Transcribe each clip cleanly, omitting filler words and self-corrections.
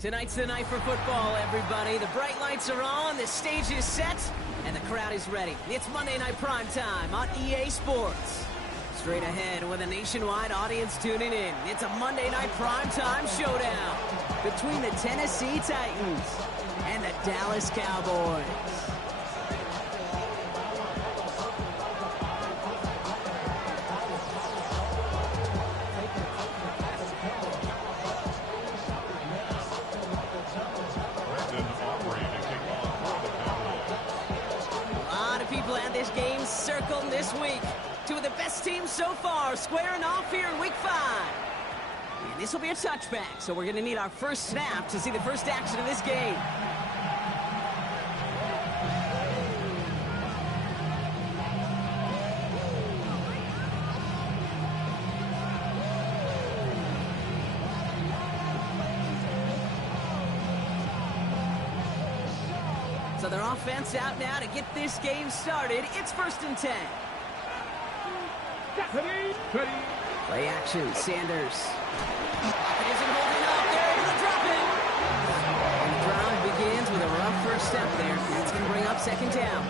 Tonight's the night for football, everybody. The bright lights are on, the stage is set, and the crowd is ready. It's Monday Night Primetime on EA Sports. Straight ahead with a nationwide audience tuning in, it's a Monday Night Primetime showdown between the Tennessee Titans and the Dallas Cowboys. This game circled this week. Two of the best teams so far squaring off here in Week 5. And this will be a touchback, so we're going to need our first snap to see the first action of this game. So their offense out now to get this game started. It's 1st and 10. Play action, Sanders. It isn't holding up. They're able to drop it. And the drive begins with a rough first step there. That's going to bring up 2nd down.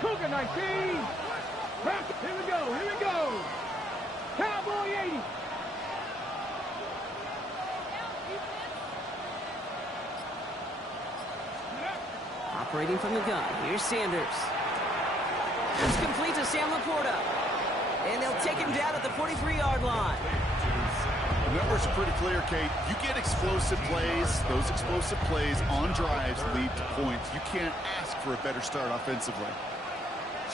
Cougar 19. Here we go. Cowboy 80. Operating from the gun, here's Sanders. It's complete to Sam Laporta. And they'll take him down at the 43-yard line. The numbers are pretty clear, Kate. You get explosive plays. Those explosive plays on drives lead to points. You can't ask for a better start offensively.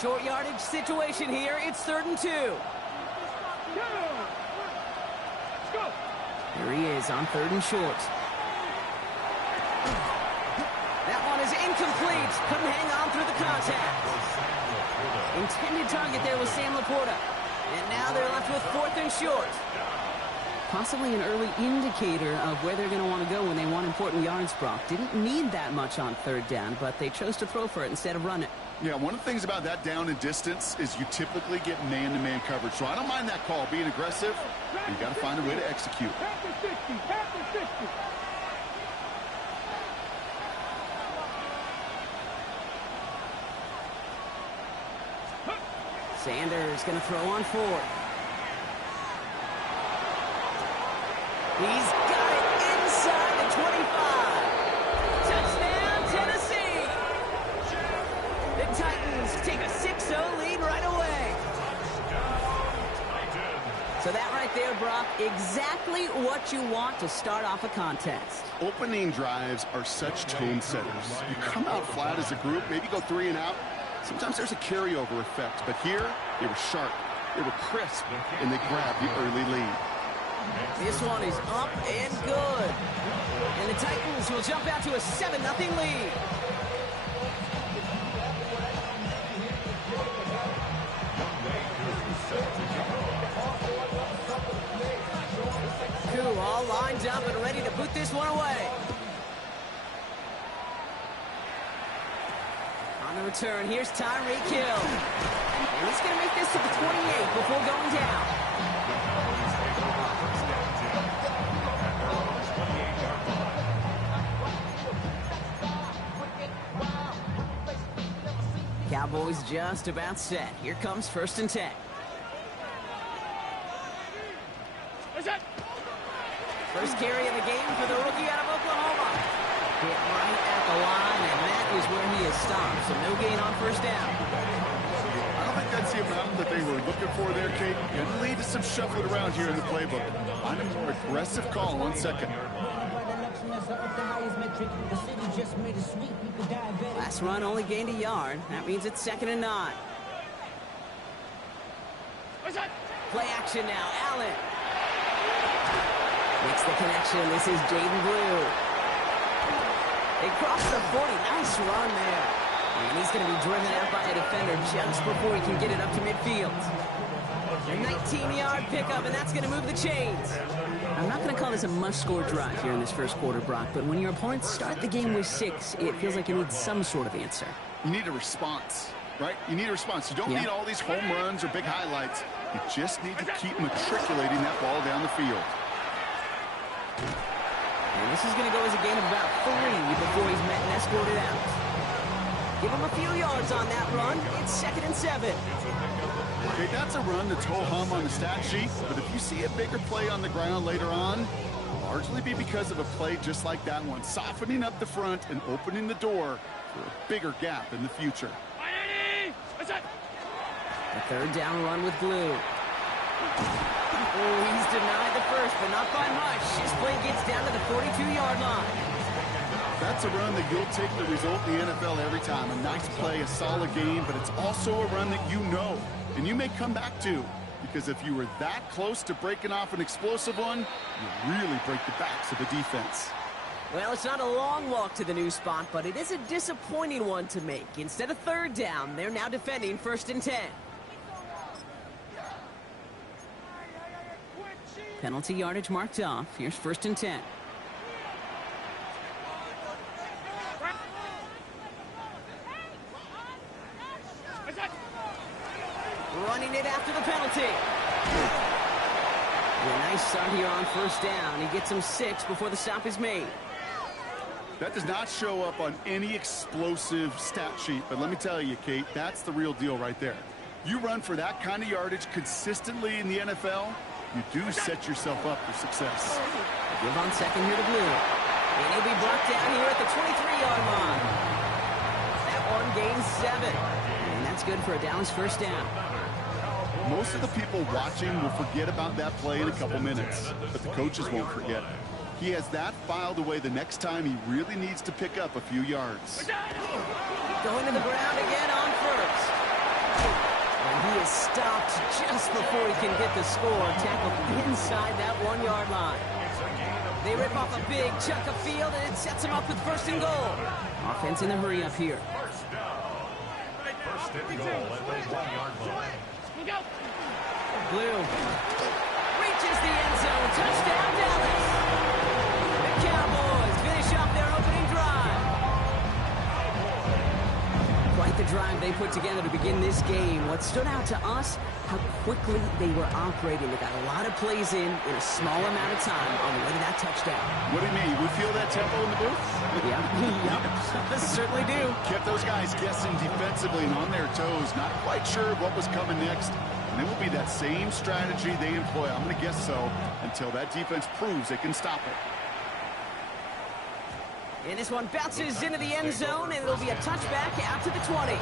Short yardage situation here. It's 3rd and 2. Here he is on 3rd and short. That one is incomplete. Couldn't hang on through the contact. Intended target there was Sam Laporta. And now they're left with 4th and short. Possibly an early indicator of where they're going to want to go when they want important yards, Brock. Didn't need that much on 3rd down, but they chose to throw for it instead of run it. Yeah, one of the things about that down and distance is you typically get man-to-man coverage. So I don't mind that call, being aggressive. You got to find a way to execute. Sanders going to throw on 4th. He's got it inside the 25. Touchdown, Tennessee. The Titans take a 6-0 lead right away. So that right there, Brock, exactly what you want to start off a contest. Opening drives are such tone setters. You come out flat as a group, maybe go 3 and out. Sometimes there's a carryover effect, but here they were sharp, they were crisp, and they grabbed the early lead. This one is up and good. And the Titans will jump out to a 7-0 lead. Coup all lined up and ready to boot this one away. On the return, here's Tyreek Hill. And he's going to make this to the 28 before going down. Cowboys just about set. Here comes 1st and 10. First carry of the game for the rookie out of Oklahoma. Hit right at the line, and that is where he is stopped. So no gain on 1st down. I don't think that's the amount that they were looking for there, Kate. It lead to some shuffling around here in the playbook. I'm a more aggressive call on 2nd. Last run only gained a yard. That means it's 2nd and 9. Play action now. Allen makes the connection. This is Jaden Blue. They crossed the 40. Nice run there. And he's going to be driven out by a defender just before he can get it up to midfield. A 19-yard pickup, and that's going to move the chains. I'm not going to call this a must-score drive here in this first quarter, Brock, but when your opponents start the game with 6, it feels like you need some sort of answer. You need a response, right? You need a response. You don't need all these home runs or big highlights. You just need to keep matriculating that ball down the field. And this is going to go as a gain of about 3 before he's met and escorted out. Give him a few yards on that run. It's 2nd and 7. Okay, that's a run that's ho-hum on the stat sheet, but if you see a bigger play on the ground later on, it'll largely be because of a play just like that one, softening up the front and opening the door for a bigger gap in the future. A 3rd down run with Blue. Oh, he's denied the first, but not by much. His play gets down to the 42-yard line. That's a run that you'll take the result in the NFL every time. A nice play, a solid game, but it's also a run that you know, and you may come back to, because if you were that close to breaking off an explosive one, you really break the backs of the defense. Well, it's not a long walk to the new spot, but it is a disappointing one to make. Instead of 3rd down, they're now defending 1st and 10. Penalty yardage marked off. Here's 1st and 10. Running it after the penalty. And a nice start here on 1st down. He gets him 6 before the stop is made. That does not show up on any explosive stat sheet, but let me tell you, Kate, that's the real deal right there. You run for that kind of yardage consistently in the NFL, you do set yourself up for success. Give on 2nd here to Blue. And he'll be brought down here at the 23-yard line. That one gains 7. And that's good for a Dallas 1st down. Most of the people watching will forget about that play in a couple minutes, but the coaches won't forget. He has that filed away the next time he really needs to pick up a few yards. Going to the ground again on 1st. And he is stopped just before he can get the score, tackled inside that 1-yard line. They rip off a big chunk of field, and it sets him up with 1st and goal. Offense in the hurry up here. First and goal at the 1-yard line. Blue reaches the end zone. Touchdown, Dallas. The Cowboys finish up their opening drive. Quite the drive they put together to begin this game. What stood out to us, how quickly they were operating. They got a lot of plays in a small amount of time on the way to that touchdown. What do you mean? We feel that tempo in the booth? Yeah, certainly do. Kept those guys guessing defensively and on their toes, not quite sure what was coming next. And it will be that same strategy they employ, I'm going to guess so, until that defense proves they can stop it. And this one bounces into the end zone, and it'll be a touchback out to the 20.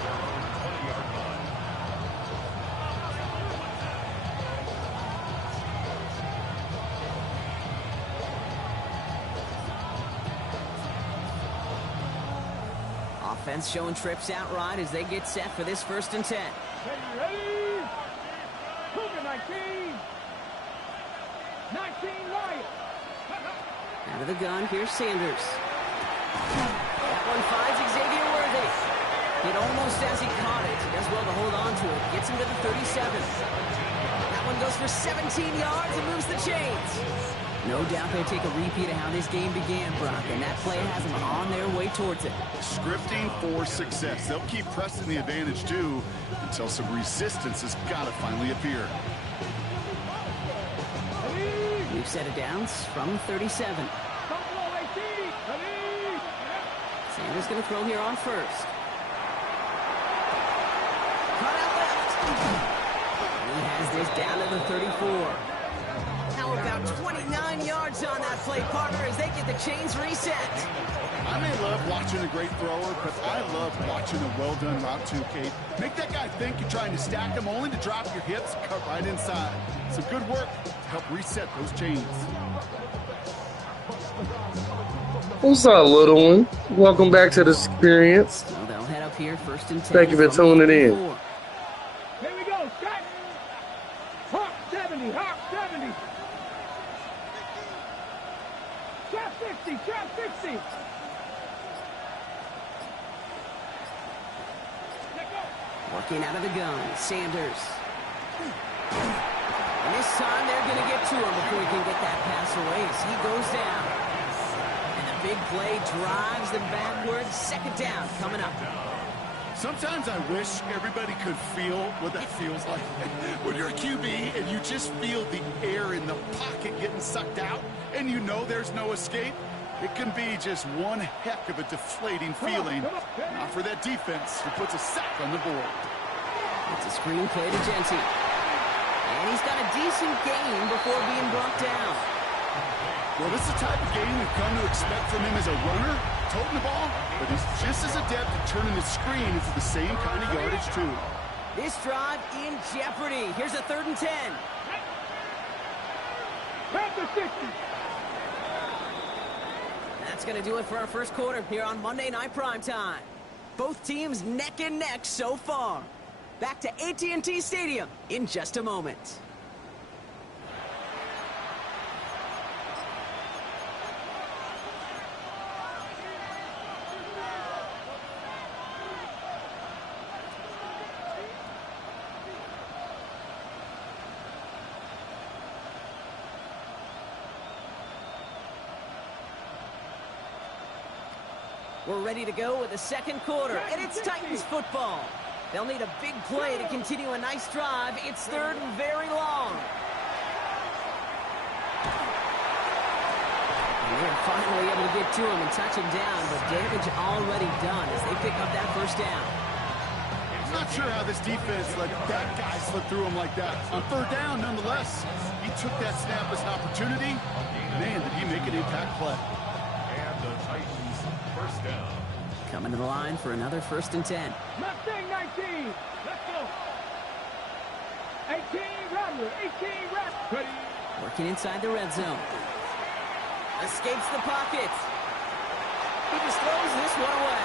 Offense showing trips out right as they get set for this 1st and 10. Ready? 19 right. Out of the gun, here's Sanders. That one finds Xavier Worthy. Hit almost as he caught it. He does well to hold on to it. Gets him to the 37. That one goes for 17 yards and moves the chains. No doubt they'll take a repeat of how this game began, Brock, and that play has them on their way towards it. Scripting for success. They'll keep pressing the advantage, too, until some resistance has got to finally appear. We've set it downs from 37. Sanders going to throw here on 1st. Cut out left. And he has this down to the 34. How about 29 yards on that play, partner, as they get the chains reset. I may love watching a great thrower, but I love watching a well-done route too, Kate. Make that guy think you're trying to stack him, only to drop your hips, cut right inside. Some good work to help reset those chains. What's up, little one? Welcome back to the experience. So they'll head up here 1st and 10. Thank you for tuning in. Here we go, Scott. Hawk 70, Hawk 70. Trap 60, trap 60. Looking out of the gun, Sanders. And this time they're going to get to him before he can get that pass away as he goes down. And the big play drives them backwards. Second down coming up. Sometimes I wish everybody could feel what that feels like. When you're a QB and you just feel the air in the pocket getting sucked out and you know there's no escape, it can be just one heck of a deflating feeling. Not for that defense who puts a sack on the board. It's a screen play to Genty. And he's got a decent gain before being brought down. Well, this is the type of game we've come to expect from him as a runner, toting the ball, but he's just as adept at turning the screen for the same kind of yardage, too. This drive in jeopardy. Here's a 3rd and 10. Panther 60. That's going to do it for our first quarter here on Monday Night Primetime. Both teams neck and neck so far. Back to AT&T Stadium in just a moment. We're ready to go with the second quarter, and it's Titans football. They'll need a big play to continue a nice drive. It's 3rd and very long. And they're finally able to get to him and touch him down, but damage already done as they pick up that first down. I'm not sure how this defense let that guy slip through him like that. On 3rd down, nonetheless, he took that snap as an opportunity. Man, did he make an impact play. And the Titans first down. Coming to the line for another 1st and 10. Mustang 19. Let's go. 18 Rattler. 18 Rattler. Ready. Working inside the red zone. Escapes the pocket. He just throws this one away.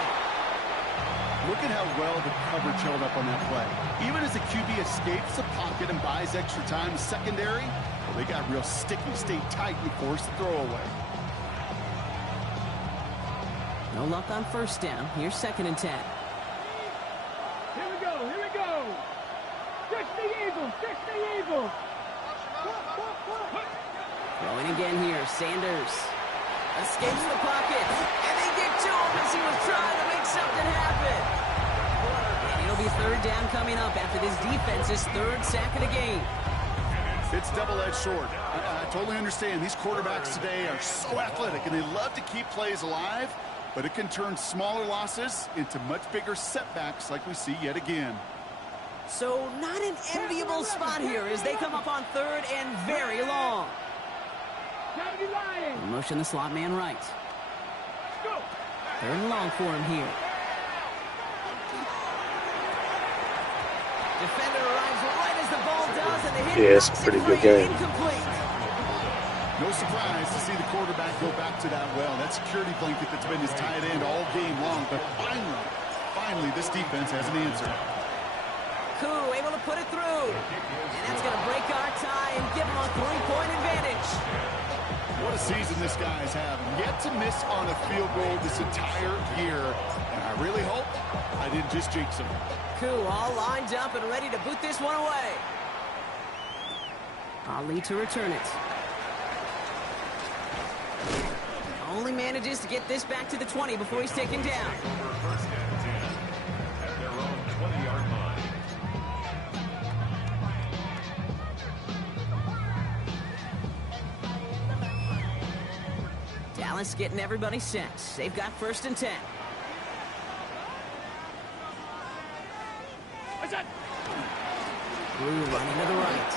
Look at how well the coverage held up on that play. Even as the QB escapes the pocket and buys extra time, secondary, well, they got real sticky, stayed tight, and forced the throw away. No luck on 1st down. Here's 2nd and 10. Here we go. Here we go. 60 Eagles. 60 Eagles. Throwing again here. Sanders escapes the pocket. And they get to him as he was trying to make something happen. And it'll be 3rd down coming up after this defense's 3rd sack of the game. It's double-edged sword. I totally understand. These quarterbacks today are so athletic, and they love to keep plays alive, but it can turn smaller losses into much bigger setbacks like we see yet again. So not an enviable spot here as they come up on 3rd and very long. Motion the slot man right. 3rd and long for him here. Defender arrives right as the ball does, and the hit Yeah, it's a knocks pretty it good free. game. Incomplete. No surprise to see the quarterback go back to that well. That security blanket that's been his tight end all game long. But finally, this defense has an answer. Koo able to put it through. And that's going to break our tie and give him a 3-point advantage. What a season this guy's having. Yet to miss on a field goal this entire year. And I really hope I didn't just jinx him. Koo all lined up and ready to boot this one away. Ali to return it. Only manages to get this back to the 20 before he's taken down. First and 10 at their own 20-yard line. Dallas getting everybody set. They've got 1st and 10. Blue running to the right.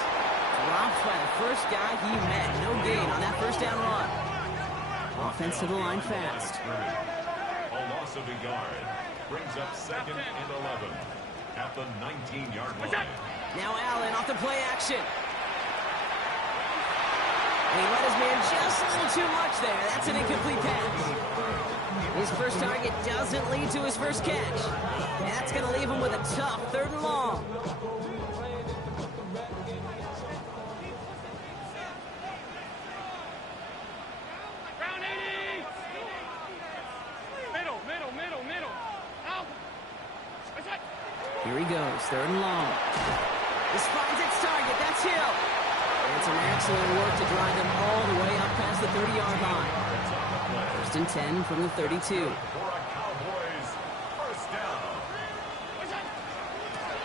Dropped by the first guy he met. No gain on that 1st down run. Offense to the line fast. A loss of a yard brings up 2nd and 11 at the 19-yard line. Now Allen off the play action. And he let his man just a little too much there. That's an incomplete pass. His first target doesn't lead to his first catch. And that's going to leave him with a tough 3rd and long. Here he he goes, 3rd and long. This finds its target, that's Hill. And some excellent work to drive them all the way up past the 30-yard line. 1st and 10 from the 32.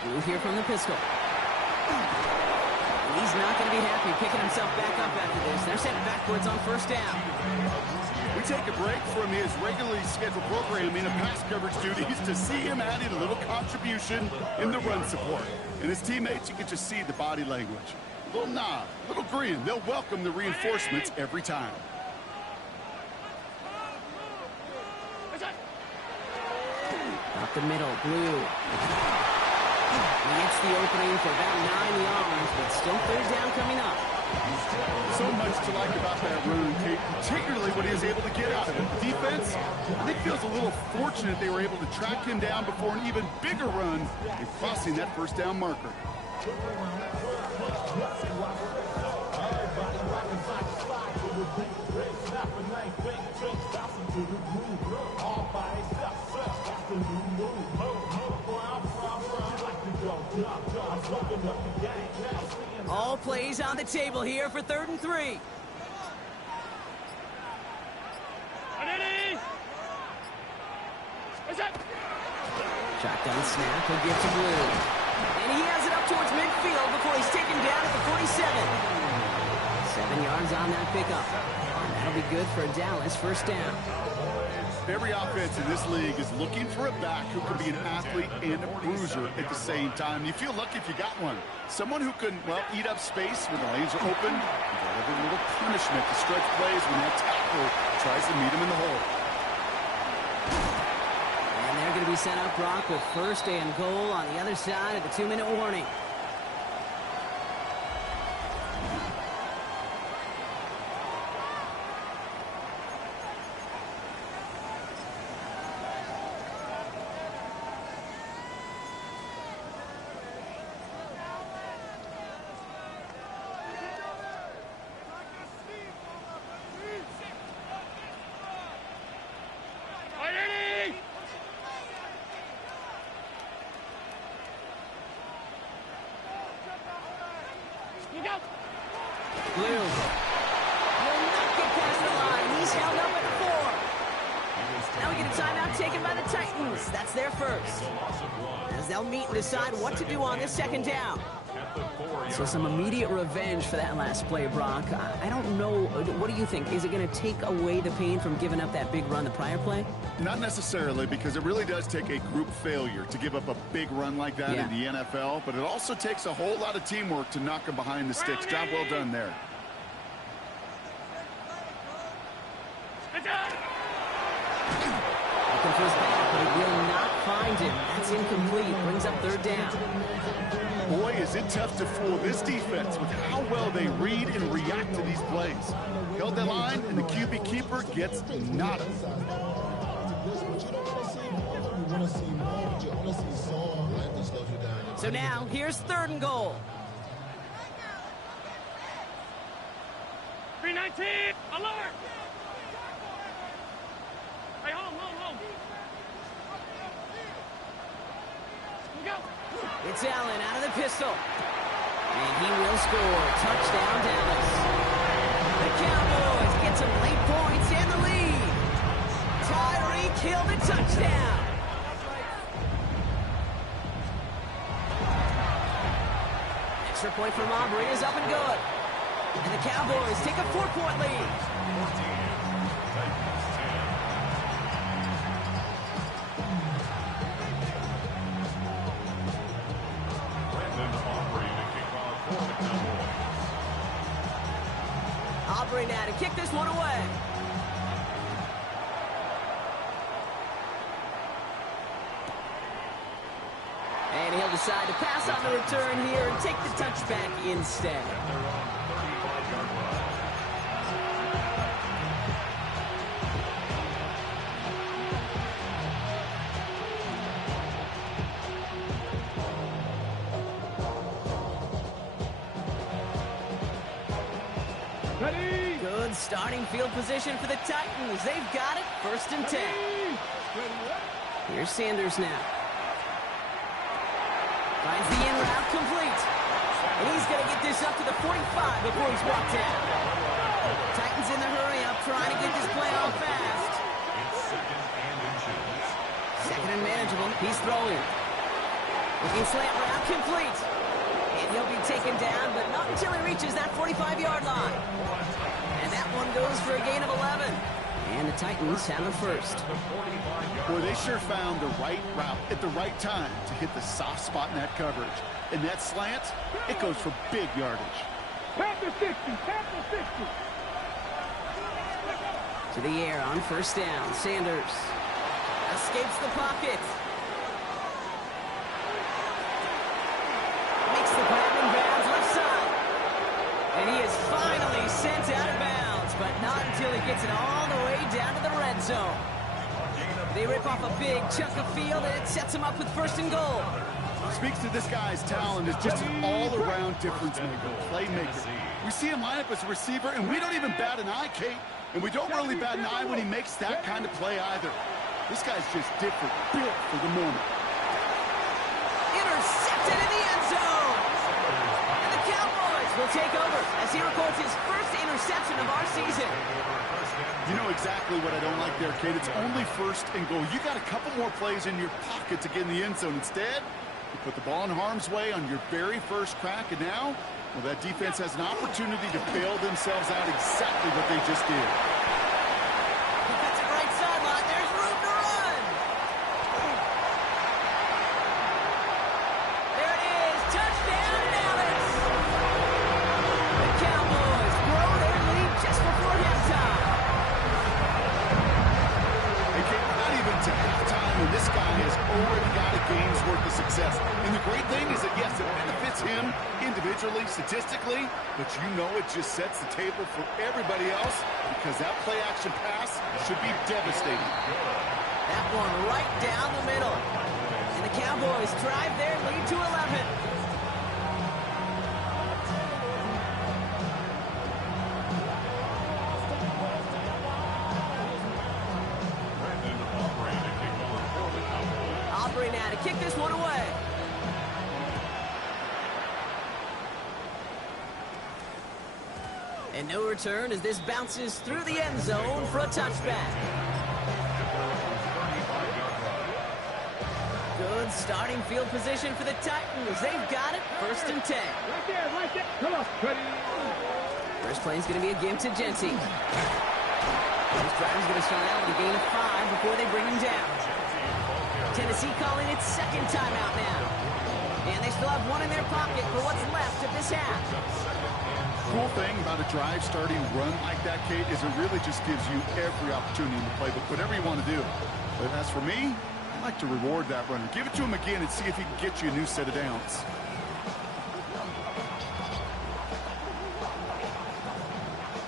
We'll hear from the pistol. He's not going to be happy picking himself back up after this. They're sent backwards on 1st down. We take a break from his regularly scheduled programming of pass coverage duties to see him adding a little contribution in the run support. And his teammates, you can just see the body language. A little nod, a little grin. They'll welcome the reinforcements every time. Up the middle, Blue. He gets the opening for about 9 yards, but still 3rd down coming up. So much to like about that run, Kate, particularly when he was able to get out of it. Defense, I think, feels a little fortunate they were able to track him down before an even bigger run and crossing that 1st down marker. All plays on the table here for 3rd and 3. Shotgun snap, he'll give to Blue. And he has it up towards midfield before he's taken down at the 47. 7 yards on that pickup. And that'll be good for Dallas 1st down. Every offense in this league is looking for a back who can be an athlete and a bruiser at the same time. You feel lucky if you got one. Someone who can, well, eat up space when the lanes are open. You got a little punishment to stretch plays when that tackle tries to meet him in the hole. And they're going to be sent up, Brock, with 1st and goal on the other side of the 2-minute warning. Blue will not get past the line. He's held up at the 4. Now we get a timeout taken by the Titans. That's their 1st. As they'll meet and decide what to do on this 2nd down. So some immediate revenge for that last play, Brock. I don't know. What do you think? Is it going to take away the pain from giving up that big run the prior play? Not necessarily, because it really does take a group failure to give up a big run like that in the NFL, but it also takes a whole lot of teamwork to knock them behind the sticks. Job well done there. Looking for his back, but he will not find him. That's incomplete. Brings up 3rd down. Boy, is it tough to fool this defense with how well they read and react to these plays. Held the line, and the QB keeper gets nada. So now, here's 3rd and goal. 319, alert! Hey, hold. Go. It's Allen out of the pistol. And he will score. Touchdown, Dallas. The Cowboys get some late points and the lead. Tyreek Hill the touchdown. Extra point from Aubrey is up and good. And the Cowboys take a 4-point lead. Aubrey now to kick this one away. And he'll decide to pass on the return here and take the touchback instead. Good starting field position for the Titans. They've got it. 1st and 10. Here's Sanders now. Finds the in route complete. And he's going to get this up to the 45 before he's walked down. Titans in the hurry up, trying to get this play off fast. Second and manageable. He's throwing. Looking slant route complete. And he'll be taken down, but not until he reaches that 45-yard line. And that one goes for a gain of 11. And the Titans have a first. Boy, they sure found the right route at the right time to hit the soft spot in that coverage. And that slant, it goes for big yardage. Panther 60, Panther 60. To the air on first down. Sanders escapes the pocket. Makes the grab and bounds left side. And he is finally sent out of bounds, but not until he gets it all the way down to the red zone. They rip off a big chunk of field, and it sets him up with first and goal. Speaks to this guy's talent as just an all-around difference maker, playmaker. We see him line up as a receiver, and we don't even bat an eye, Kate. And we don't really bat an eye when he makes that kind of play either. This guy's just different, built for the moment. Intercepted in the end zone. And the Cowboys will take over as he records his first interception of our season. You know exactly what I don't like there, Kate. It's only first and goal. You got a couple more plays in your pocket to get in the end zone. Instead, you put the ball in harm's way on your very first crack, and now, well, that defense has an opportunity to bail themselves out exactly what they just did. He cuts it right sideline. There's room to run. There it is. Touchdown, Dallas. The Cowboys grow their lead just before halftime. They came not even to halftime, and this guy has already got a game's worth of success. And the great thing is that, yes, it benefits him individually, statistically, but you know it just sets the table for everybody else because that play-action pass should be devastating. That one right down the middle. And the Cowboys drive their lead to 11. Aubrey now to kick this one away. And no return as this bounces through the end zone for a touchback. Good starting field position for the Titans. They've got it. First and 10. Right there, right there. Come on, ready. First play is going to be a gimme to Genty. This drive is going to start out with a gain of 5 before they bring him down. Tennessee calling its second timeout now. And they still have one in their pocket for what's left of this half. Cool thing about a drive starting run like that, Kate, is it really just gives you every opportunity in the playbook, whatever you want to do. But as for me, I like to reward that runner. Give it to him again and see if he can get you a new set of downs.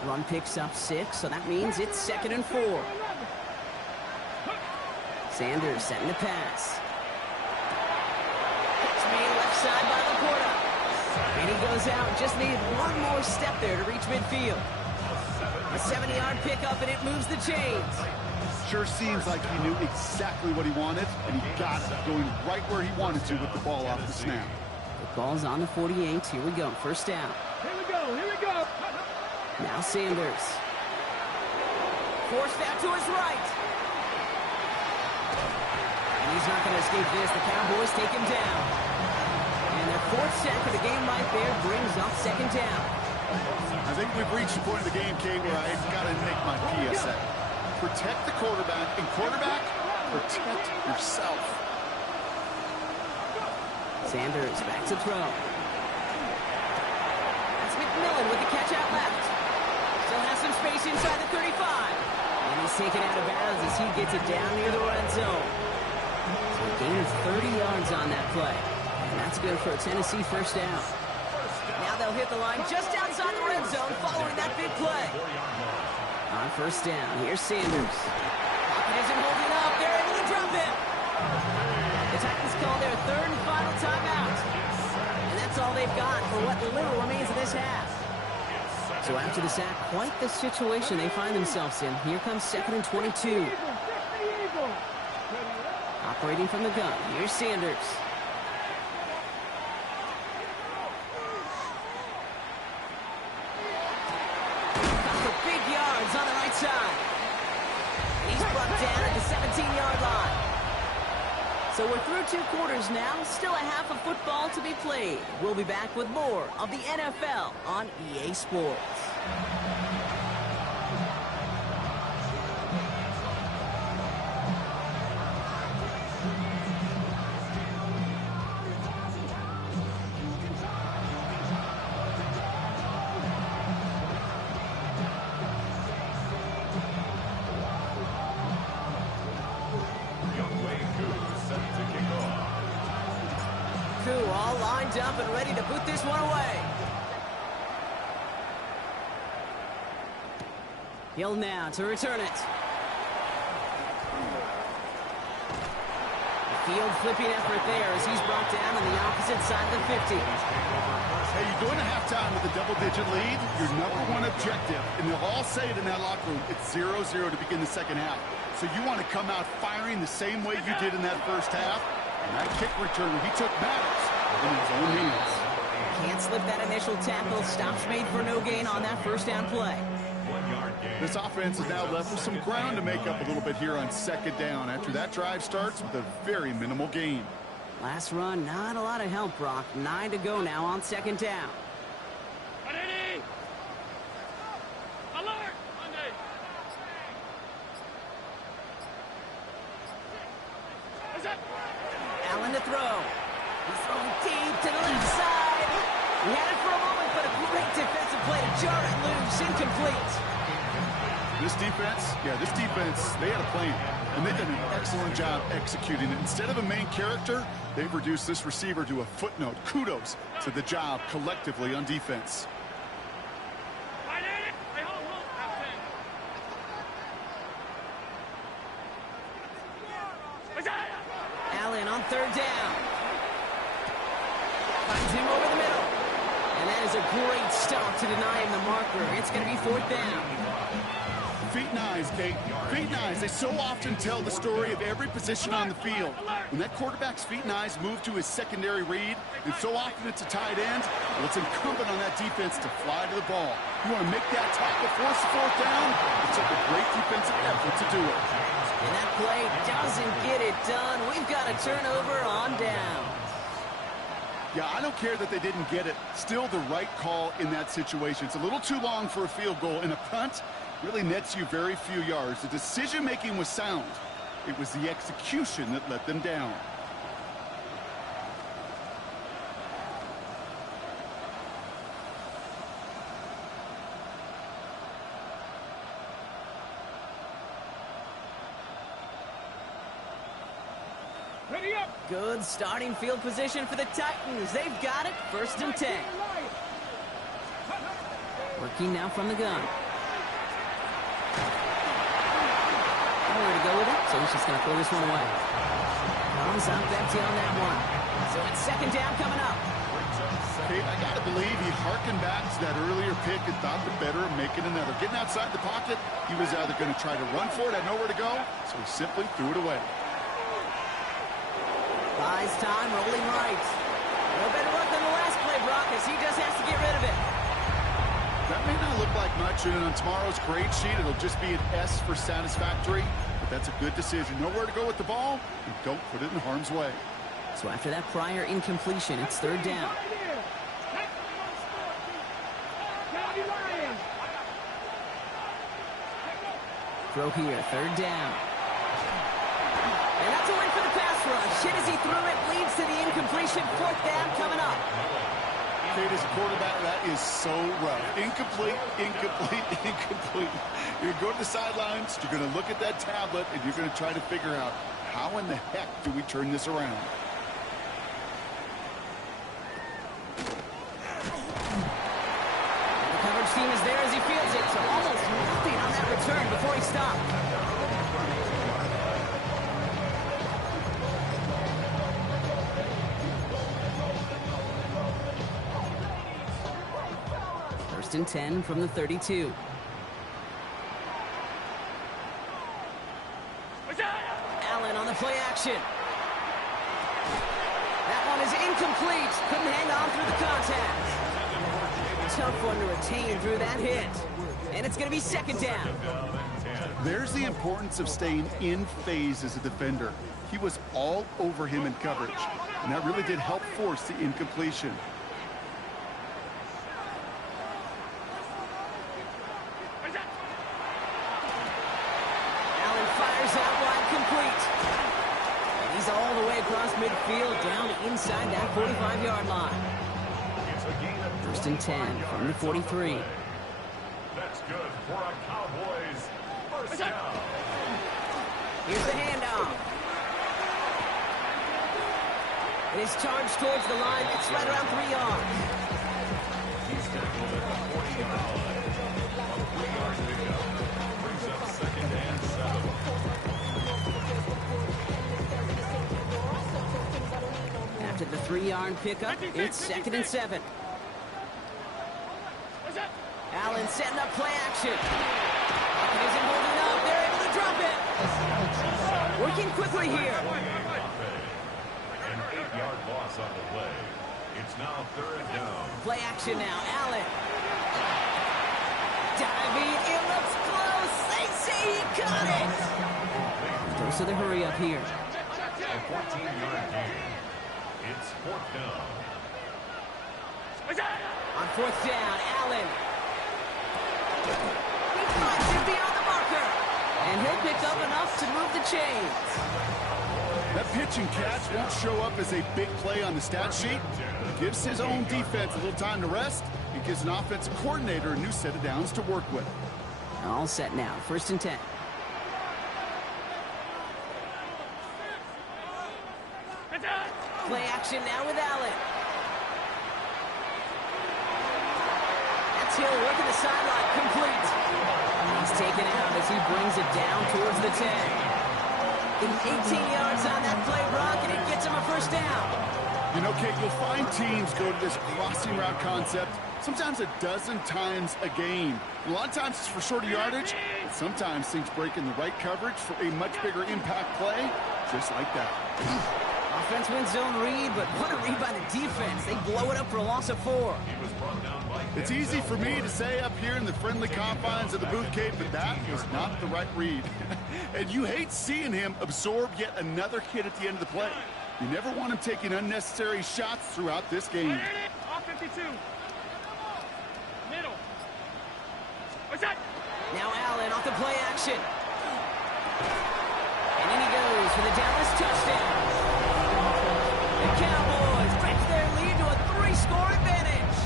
Run picks up 6, so that means it's 2nd and 4. Sanders setting the pass. Pitch made left side by Laporta. And he goes out, just needed one more step there to reach midfield. A 70-yard pickup, and it moves the chains. Sure seems like he knew exactly what he wanted, and he got it, going right where he wanted to with the ball off the snap. The ball's on the 48. Here we go, first down. Here we go, here we go. Now Sanders. Forced out to his right. And he's not going to escape this. The Cowboys take him down. And their 4th sack of the game right there brings up 2nd down. I think we've reached the point of the game, Kate, where I've got to make my PSA. Protect the quarterback, and quarterback, protect yourself. Sanders back to throw. That's McMillan with the catch out left. Still has some space inside the 35. And he's taken out of bounds as he gets it down near the red zone. So a gain of 30 yards on that play. And that's good for a Tennessee first down. Now they'll hit the line just outside the red zone following that big play. On first down, here's Sanders. Pocket isn't holding up. They're able to drop him. The Titans call their 3rd and final timeout. And that's all they've got for what little remains of this half. So after the sack, quite the situation they find themselves in. Here comes 2nd and 22. Operating from the gun, here's Sanders. So we're through 2 quarters now, still a half of football to be played. We'll be back with more of the NFL on EA Sports. All lined up and ready to boot this one away. Hill now to return it. A field flipping effort there as he's brought down on the opposite side of the 50. Hey, you go into halftime with a double-digit lead, your #1 objective, and they'll all say it in that locker room, it's 0-0 to begin the second half. So you want to come out firing the same way you did in that first half, and that kick return he took matters in his own hands. Can't slip that initial tackle. Stops made for no gain on that first down play. 1 yard gain. This offense is now left with some ground to make up a little bit here on second down after that drive starts with a very minimal gain. Last run, not a lot of help, Brock. 9 to go now on second down. Alert! Monday! Allen to throw. He's throwing deep to the left side. He had it for a moment, but a great defensive play to jar it loose. Incomplete. This defense, they had a plan, and they did an excellent job executing it. Instead of a main character, they've reduced this receiver to a footnote. Kudos to the job collectively on defense. Allen on third down. Finds him over the middle. And that is a great stop to deny him the marker. It's going to be fourth down. Feet and eyes, Kate. Feet and eyes. They so often tell the story of every position on the field. When that quarterback's feet and eyes move to his secondary read, and so often it's a tight end, well, it's incumbent on that defense to fly to the ball. You want to make that tackle, force the fourth down? It took a great defensive effort to do it. And that play doesn't get it done. We've got a turnover on down. Yeah, I don't care that they didn't get it. Still the right call in that situation. It's a little too long for a field goal, and a punt really nets you very few yards. The decision-making was sound. It was the execution that let them down. Ready up! Good starting field position for the Titans. They've got it. First and 10. Working now from the gun. Nowhere to go with it, so he's just going to throw this one away. Comes up empty on that one. So it's second down coming up. Hey, I got to believe he harkened back to that earlier pick and thought the better of making another. Getting outside the pocket, he was either going to try to run for it, had nowhere to go, so he simply threw it away. Buys time, rolling right. No better luck than the last play, Brock, as he just has to get rid of it. That may not look like much, and on tomorrow's grade sheet, it'll just be an S for satisfactory, but that's a good decision. Nowhere to go with the ball, and don't put it in harm's way. So after that prior incompletion, it's third down. Throw here, third down. And that's a win for the pass rush. Hit as he threw it, leads to the incompletion. Fourth down coming up. Kate, as a quarterback, that is so rough. Incomplete, incomplete, incomplete. You're going to go to the sidelines, you're going to look at that tablet, and you're going to try to figure out how in the heck do we turn this around. The coverage team is there as he fields it, so almost nothing on that return before he stopped. First and 10 from the 32. Allen on the play action. That one is incomplete. Couldn't hang on through the contact. tough one to retain through that hit. And it's going to be second down. There's the importance of staying in phase as a defender. He was all over him in coverage, and that really did help force the incompletion. Allen fires out wide, complete. And he's all the way across midfield, down inside that 45-yard line. First and 10 from the 43. That's good for a Cowboys first down. Here's the handoff. It is charged towards the line. It's right around 3 yards. He's tackled at the 40-yard line. A 3-yard pickup brings up second and 7. After the 3-yard pickup, it's second and 7. Allen setting up play action. It isn't holding up. They're able to drop it. Working quickly here. An 8-yard loss on the play. It's now third down. Play action now. Allen. Diving. It looks close. They say he caught it. Goes to the hurry up here. A 14-yard gain. It's fourth down. On fourth down, Allen. He finds it beyond the marker. And he'll pick up enough to move the chains. That pitch and catch won't show up as a big play on the stat sheet. It gives his own defense a little time to rest. It gives an offensive coordinator a new set of downs to work with. All set now. First and 10. Play action now with Allen. That's Hill working the sideline, complete. He's taken out as he brings it down towards the 10. Getting 18 yards on that play, Brock, and it gets him a first down. You know, Kate, you'll find teams go to this crossing route concept sometimes a dozen times a game. A lot of times it's for shorter yardage, but sometimes things break in the right coverage for a much bigger impact play, just like that. Offense wins zone read, but what a read by the defense. They blow it up for a loss of 4. It's easy for me to say up here in the friendly confines of the booth, Kate, but that was not the right read. And you hate seeing him absorb yet another hit at the end of the play. You never want him taking unnecessary shots throughout this game. Off 52. Middle. What's that? Now Allen off the play action. And in he goes for the Dallas touchdown. The Cowboys stretch their lead to a 3-score advantage.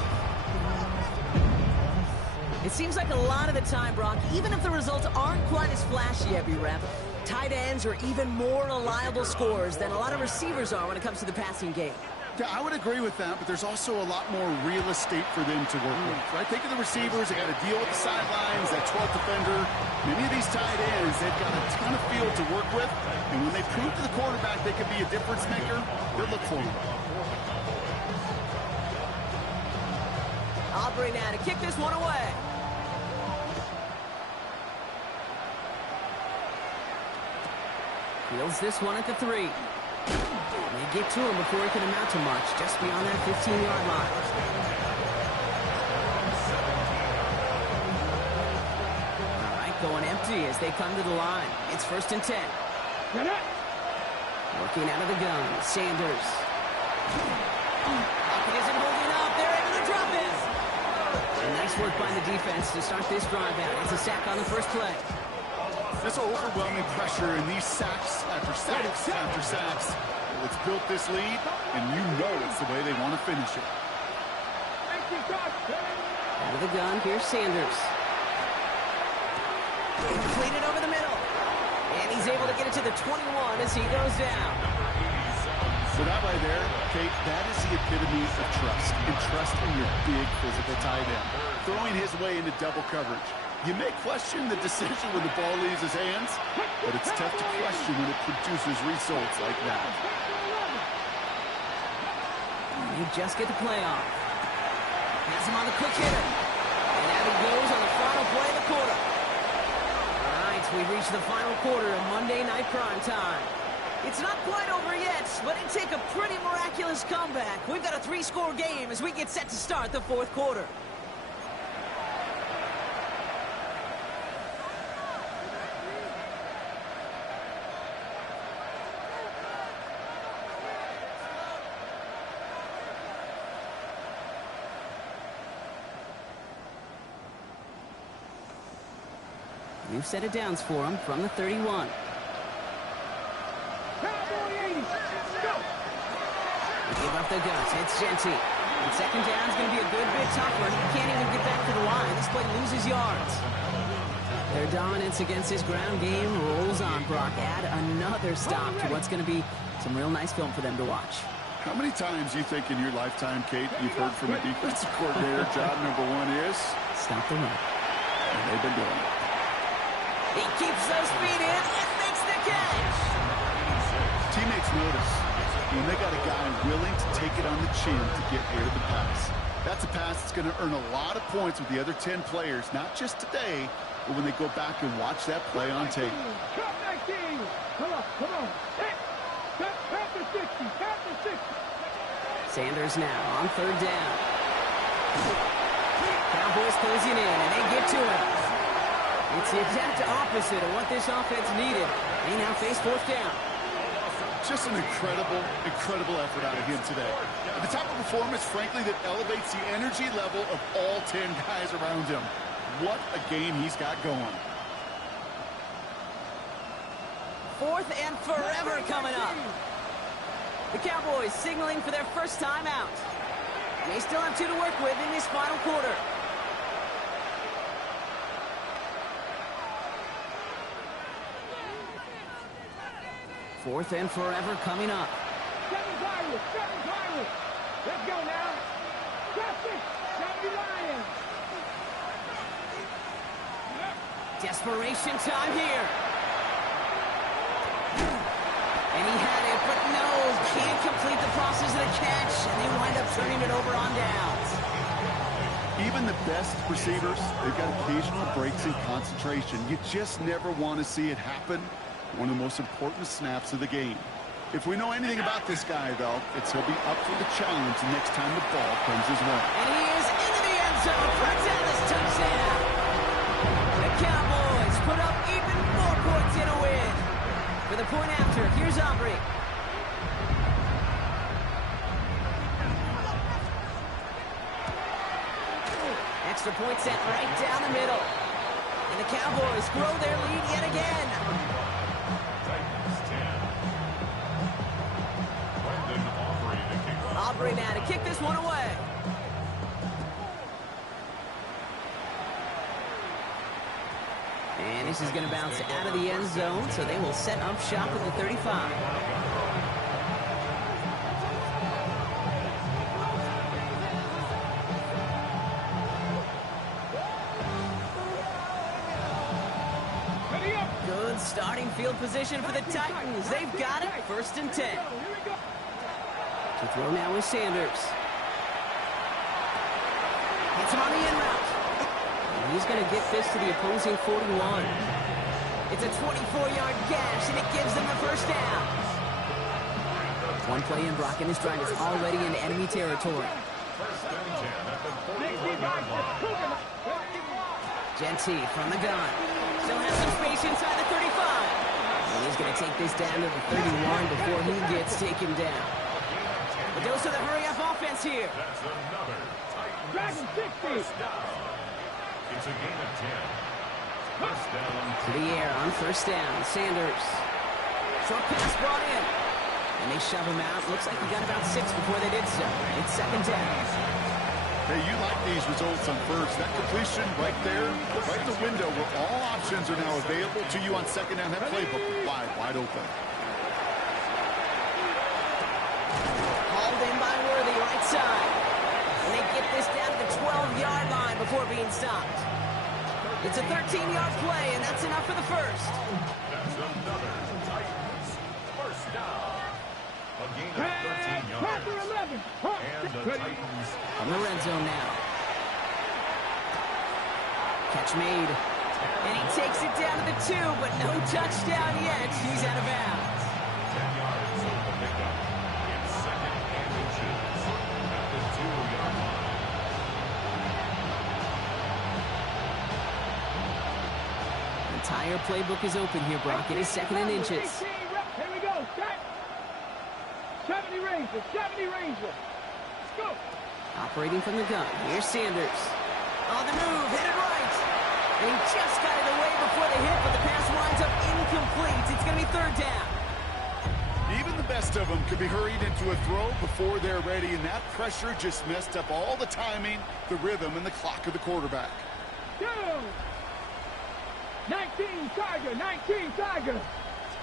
It seems like a lot of the time, Brock, even if the results aren't quite as flashy every rep, tight ends are even more reliable scorers than a lot of receivers are when it comes to the passing game. Yeah, I would agree with that, but there's also a lot more real estate for them to work with. Right? Think of the receivers. They got to deal with the sidelines, that 12th defender. Many of these tight ends, they've got a ton of field to work with, and when they prove to the quarterback they can be a difference maker, they'll look for them. Aubrey now to kick this one away. Fields this one at the 3. They get to him before he can amount to much, just beyond that 15-yard line. All right, going empty as they come to the line. It's first and 10. Working out of the gun, Sanders. It isn't holding up. They're able to drop it. And nice work by the defense to start this drive out. It's a sack on the first play. This overwhelming pressure and these sacks after sacks after sacks. Well, it's built this lead, and you know it's the way they want to finish it. Out of the gun, here's Sanders. Completed over the middle. And he's able to get it to the 21 as he goes down. So that right there, Kate, that is the epitome of trust. And trust in your big physical tight end. Throwing his way into double coverage. You may question the decision when the ball leaves his hands, but it's tough to question when it produces results like that. You just get the play off. Has him on the quick hitter. And out he goes on the final play of the quarter. All right, we've reached the final quarter of Monday Night Prime Time. It's not quite over yet, but it'd take a pretty miraculous comeback. We've got a 3-score game as we get set to start the 4th quarter. New set of downs for him from the 31. Cowboy 80. Go. Give up the guts. It's Genty. And second down is going to be a good bit tougher. He can't even get back to the line. This play loses yards. Their dominance against his ground game rolls on, Brock. Add another stop to what's going to be some real nice film for them to watch. How many times you think in your lifetime, Kate, you've heard from a defensive coordinator, job number one is? Stop the run. And they've been doing it. He keeps those feet in and makes the catch. Teammates notice when they got a guy willing to take it on the chin to get air to the pass. That's a pass that's going to earn a lot of points with the other 10 players, not just today, but when they go back and watch that play on tape. Cut 19. Come on. Cut the 60. Cut the 60. Sanders now on third down. Cowboys closing in, and they get to him. It's the exact opposite of what this offense needed. They now face fourth down. Just an incredible effort out of him today. At the type of performance, frankly, that elevates the energy level of all 10 guys around him. What a game he's got going. Fourth and forever coming up. The Cowboys signaling for their first time out. And they still have 2 to work with in this final quarter. Fourth and forever coming up. Seven Pirates. Let's go now. Justice. 70 Lions. Desperation time here. And he had it, but no, can't complete the process of the catch, and they wind up turning it over on downs. Even the best receivers, they've got occasional breaks in concentration. You just never want to see it happen. One of the most important snaps of the game. If we know anything about this guy, though, it's he'll be up for the challenge the next time the ball comes his way. And he is into the end zone for a Dallas touchdown. The Cowboys put up even more points in a win. For the point after, here's Aubrey. Extra point set right down the middle. And the Cowboys grow their lead yet again. Aubrey now to kick this one away. And this is going to bounce out of the end zone, so they will set up shop at the 35. Good starting field position for the Titans. They've got it, 1st and 10. To throw now with Sanders. Hits him on the in route. And he's going to get this to the opposing 41. It's a 24-yard gash, and it gives them the first down. One play in, Brock, and this drive is already in enemy territory. Genty from the gun. Still has some space inside the 35. And he's going to take this down to the 31 before he gets taken down. A dose of the hurry-up offense here. That's another Dragon 60. First down. It's a gain of 10. First down. To the air on first down. Sanders. Short pass brought in. And they shove him out. Looks like he got about 6 before they did so. It's 2nd down. Hey, you like these results on first. That completion right there, right in the window where all options are now available to you on 2nd down. That playbook wide open. Hauled in by Worthy, right side. And they get this down to the 12-yard line before being stopped. It's a 13-yard play, and that's enough for the first. That's another Titans first down. A gain of 13 yards. And the Titans From the red zone now. Catch made. And he takes it down to the 2, but no touchdown yet. He's out of bounds. 10 yards on the pickup. It's 2nd and inches at the 2-yard line. The entire playbook is open here, Brock. It is 2nd and inches. Here we go. Set. 70 Ranger. 70 Ranger. Let's go. Operating from the gun. Here's Sanders. On the move. Headed right. And he just got it away before the hit, but the pass winds up incomplete. It's going to be third down. Even the best of them could be hurried into a throw before they're ready, and that pressure just messed up all the timing, the rhythm, and the clock of the quarterback. 19 Tiger, 19 Tiger.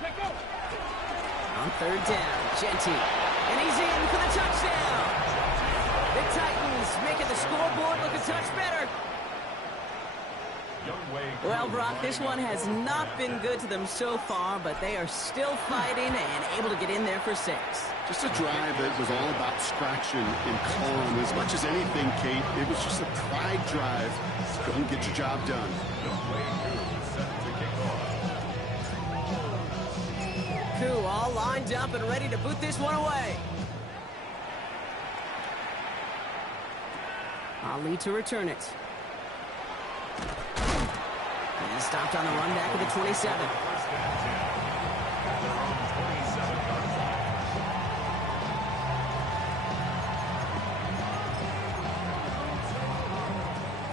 Let go. On third down, Genty. And he's in for the touchdown. The Titans making the scoreboard look a touch better. Well, Brock, this one has not been good to them so far, but they are still fighting and able to get in there for 6. Just a drive that was all about scratching and calm. As much as anything, Kate, it was just a pride drive. Go and get your job done. Koo all lined up and ready to boot this one away. Ali to return it. And stopped on the run back of the 27.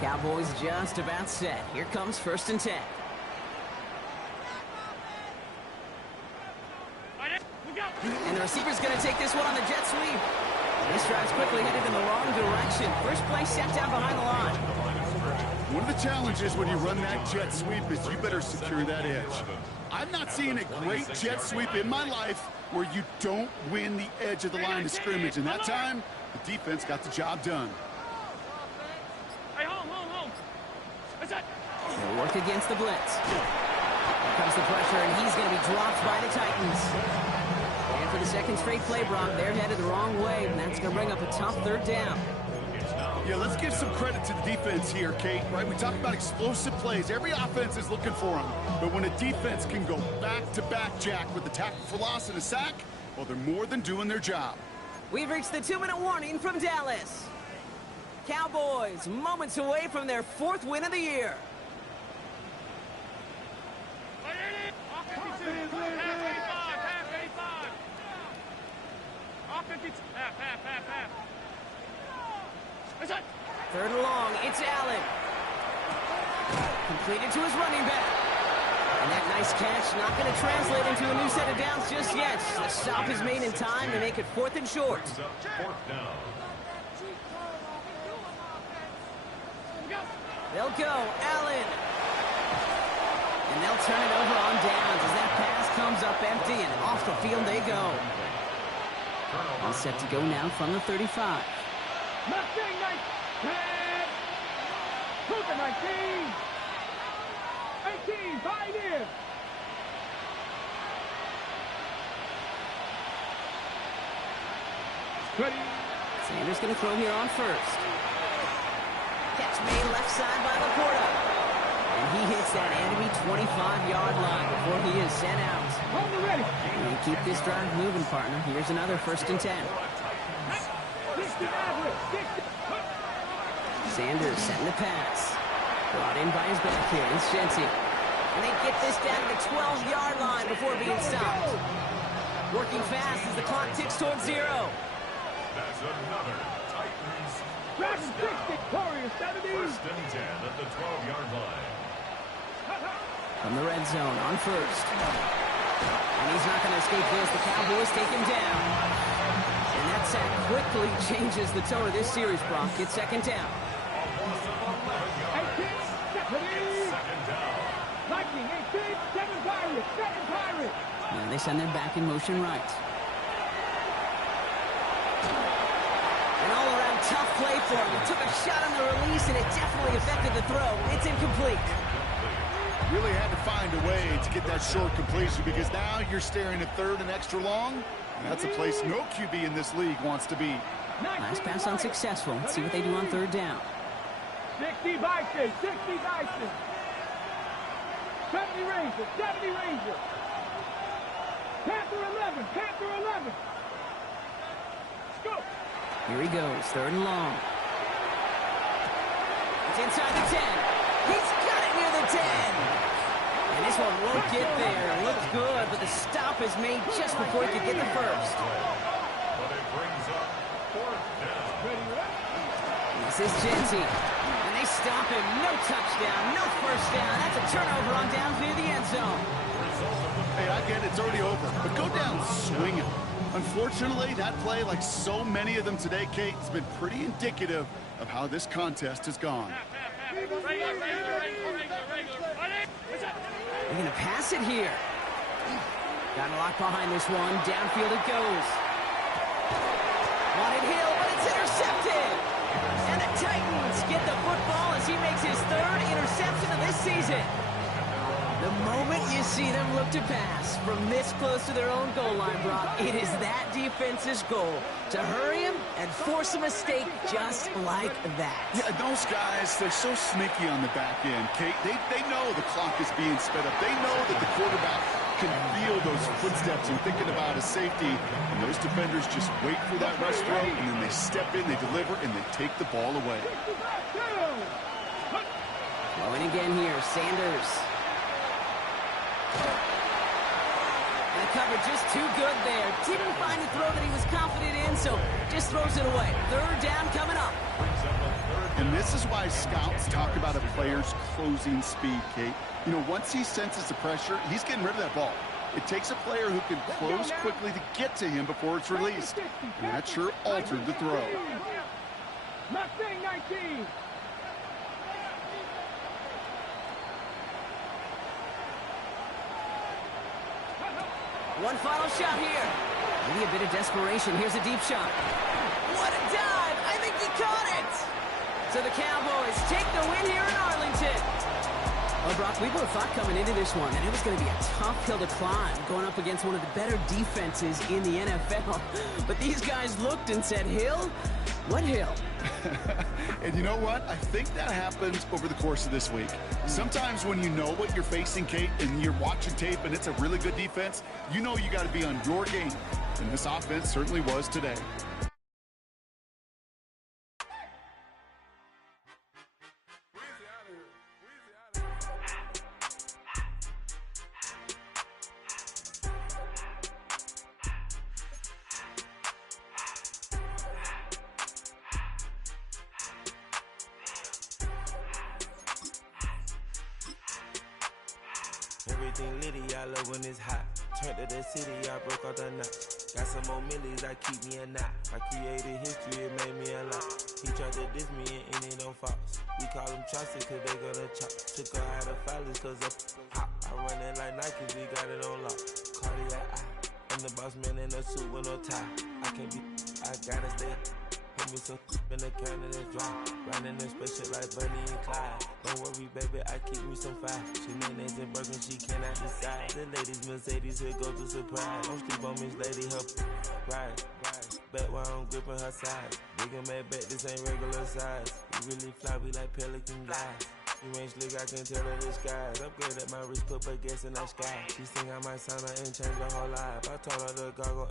Cowboys just about set. Here comes 1st and 10. And the receiver's going to take this one on the jet sweep. This drive's quickly headed in the wrong direction. First play set down behind the line. One of the challenges when you run that jet sweep is you better secure that edge. I've not seen a great jet sweep in my life where you don't win the edge of the line of scrimmage. And that time, the defense got the job done. Hey, home. What's that? They'll work against the blitz. Here comes the pressure, and he's going to be dropped by the Titans. And for the second straight play, Brock, they're headed the wrong way, and that's going to bring up a tough third down. Yeah, let's give some credit to the defense here, Kate, right? We talk about explosive plays. Every offense is looking for them. But when a defense can go back-to-back, Jack, with a tackle for loss and a sack, well, they're more than doing their job. We've reached the 2-minute warning from Dallas. Cowboys moments away from their 4th win of the year. Third and long, it's Allen. Completed to his running back. And that nice catch not going to translate into a new set of downs just yet. The stop is made in time to make it 4th and short. They'll go, Allen. And they'll turn it over on downs as that pass comes up empty, and off the field they go. All set to go now from the 35. Mustang 19. Cougar 19. 18, Pioneer. Ready. Sanders going to throw here on first. Catch made left side by Laporta. And he hits that enemy 25-yard line before he is sent out. Hold it ready. And keep this drive moving, partner. Here's another 1st and 10. 60 average. 60. Sanders setting the pass. Brought in by his back here. It's Genty. And they get this down to the 12-yard line before being stopped. Working fast as the clock ticks towards 0. That's another Titans. Dragon 60. Warriors 70. 1st and 10 at the 12-yard line. From the red zone on first. And he's not going to escape this. The Cowboys take him down. And that sack quickly changes the tone of this series, Brock. It's 2nd down. 18, Stephanie. Lightning 18, 7 Pirates, 7 Pirates. And they send their back in motion right. An all-around tough play for him. He took a shot on the release, and it definitely affected the throw. It's incomplete. Really had to find a way to get that short completion because now you're staring at 3rd and extra long. And that's a place no QB in this league wants to be. Last pass unsuccessful. Let's see what they do on 3rd down. 60 Bison, 60 Bison. 70 Rangers, 70 Rangers. Panther 11, Panther 11. Let's go. Here he goes, 3rd and long. It's inside the 10. He's got it near the 10. And this one won't get there. It looks good, but the stop is made just before he could get the first. But it brings up 4th down. This is Genty. And they stop him. No touchdown, no first down. That's a turnover on down near the end zone. Hey, I get it. It's already over. But go down swinging. Unfortunately, that play, like so many of them today, Kate, has been pretty indicative of how this contest has gone. They're going to pass it here. Got a lock behind this one. Downfield it goes. Wanted Hill, but it's intercepted. And the Titans get the football as he makes his third interception of this season. The moment you see them look to pass from this close to their own goal line, Brock, it is that defense's goal to hurry him and force a mistake just like that. Yeah, those guys, they're so sneaky on the back end, Kate. They know the clock is being sped up. They know that the quarterback can feel those footsteps and thinking about a safety. And those defenders just wait for that rush throw, and then they step in, they deliver, and they take the ball away. Going again here, Sanders. And the cover just too good there. Didn't find a throw that he was confident in, so just throws it away. Third down coming up. And this is why scouts talk about a player's closing speed, Kate. You know, once he senses the pressure, he's getting rid of that ball. It takes a player who can close quickly to get to him before it's released. And that sure altered the throw. Mustang 19. One final shot here. Maybe a bit of desperation. Here's a deep shot. What a dive! I think he caught it! So the Cowboys take the win here in Arlington. Well, Brock, we both thought coming into this one that it was going to be a tough hill to climb, going up against one of the better defenses in the NFL. But these guys looked and said, Hill? What hill? And you know what? I think that happens over the course of this week. Sometimes when you know what you're facing, Kate, and you're watching tape and it's a really good defense, you know you got to be on your game. And this offense certainly was today. Everything litty, I love when it's hot. Turned to the city, I broke all the knots. Got some more millies, I keep me a knot. I created history, it made me a lot. He tried to diss me and it don't false. We call them chopsticks cause they gonna chop. Took her out of filers cause of hop. I run it like Nike, we got it on lock. Cardiac eye. I'm the boss man in a suit with no tie. I can't be, I gotta stay. Put me some in the can and it's dry. Riding in special like Bunny and Clyde. Don't worry, baby, I keep me some fire. Shenanigans and Birkin, she cannot decide. The ladies Mercedes, here go to surprise. Don't sleep on Miss Lady, her ride. Bet while I'm gripping her side. Big and mad bet, this ain't regular size. We really fly, we like pelican guys. You ain't slick, I can tell her disguise. Upgrade at my wrist, put baguettes in the sky. She think I might sign her and change her whole life. I told her to goggle.